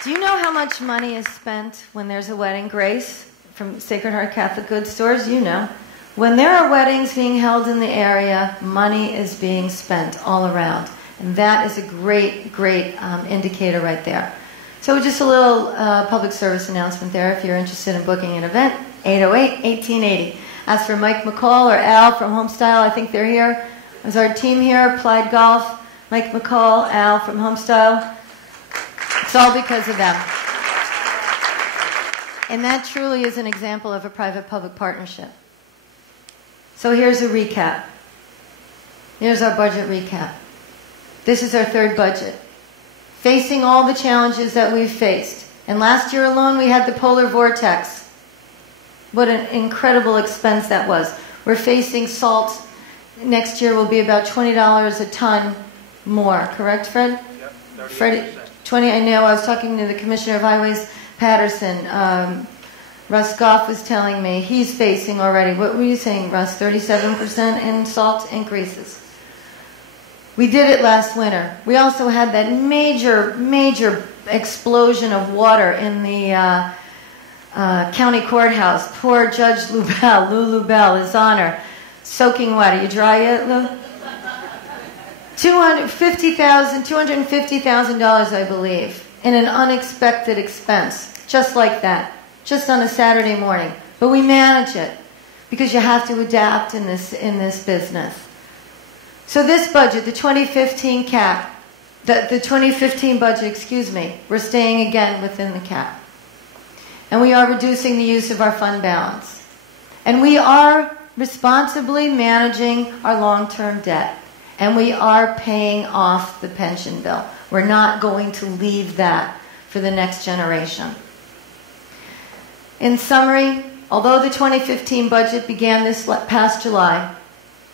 Do you know how much money is spent when there's a wedding, Grace, from Sacred Heart Catholic Goods Stores? You know. When there are weddings being held in the area, money is being spent all around. And that is a great, great indicator right there. So just a little public service announcement there. If you're interested in booking an event, 808-1880. As for Mike McCall or Al from Homestyle, I think they're here. As our team here, Applied Golf, Mike McCall, Al from Homestyle. It's all because of them. And that truly is an example of a private-public partnership. So here's a recap. Here's our budget recap. This is our third budget. Facing all the challenges that we've faced. And last year alone, we had the polar vortex. What an incredible expense that was. We're facing salt. Next year will be about $20 a ton more. Correct, Fred? Yep, 30%. 20, I know. I was talking to the Commissioner of Highways, Patterson. Russ Goff was telling me he's facing already, what were you saying, Russ, 37% in salt increases. We did it last winter. We also had that major explosion of water in the county courthouse. Poor Judge Lou Lubell, his honor, soaking wet. Are you dry yet, Lou? $250,000, I believe, in an unexpected expense, just like that, just on a Saturday morning. But we manage it because you have to adapt in this business. So this budget, the 2015 cap, the 2015 budget, excuse me, we're staying again within the cap. And we are reducing the use of our fund balance. And we are responsibly managing our long-term debt. And we are paying off the pension bill. We're not going to leave that for the next generation. In summary, although the 2015 budget began this past July,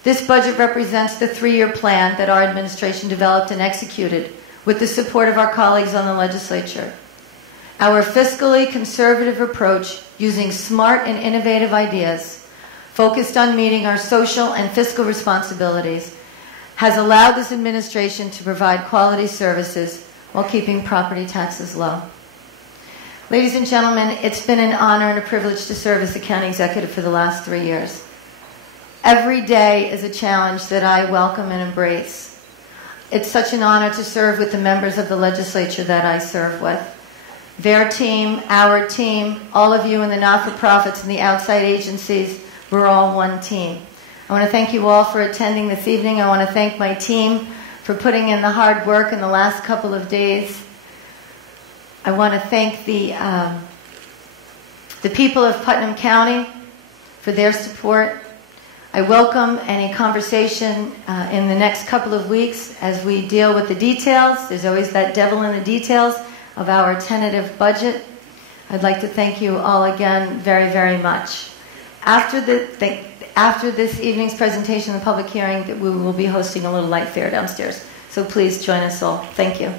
this budget represents the 3-year plan that our administration developed and executed with the support of our colleagues on the legislature. Our fiscally conservative approach, using smart and innovative ideas, focused on meeting our social and fiscal responsibilities, has allowed this administration to provide quality services while keeping property taxes low. Ladies and gentlemen, it's been an honor and a privilege to serve as the county executive for the last 3 years. Every day is a challenge that I welcome and embrace. It's such an honor to serve with the members of the legislature that I serve with. their team, our team, all of you in the not-for-profits and the outside agencies, we're all one team. I want to thank you all for attending this evening. I want to thank my team for putting in the hard work in the last couple of days. I want to thank the people of Putnam County for their support. I welcome any conversation in the next couple of weeks as we deal with the details. There's always that devil in the details of our tentative budget. I'd like to thank you all again very, very much. After this evening's presentation, the public hearing, we will be hosting a little light fair downstairs. So please join us all. Thank you.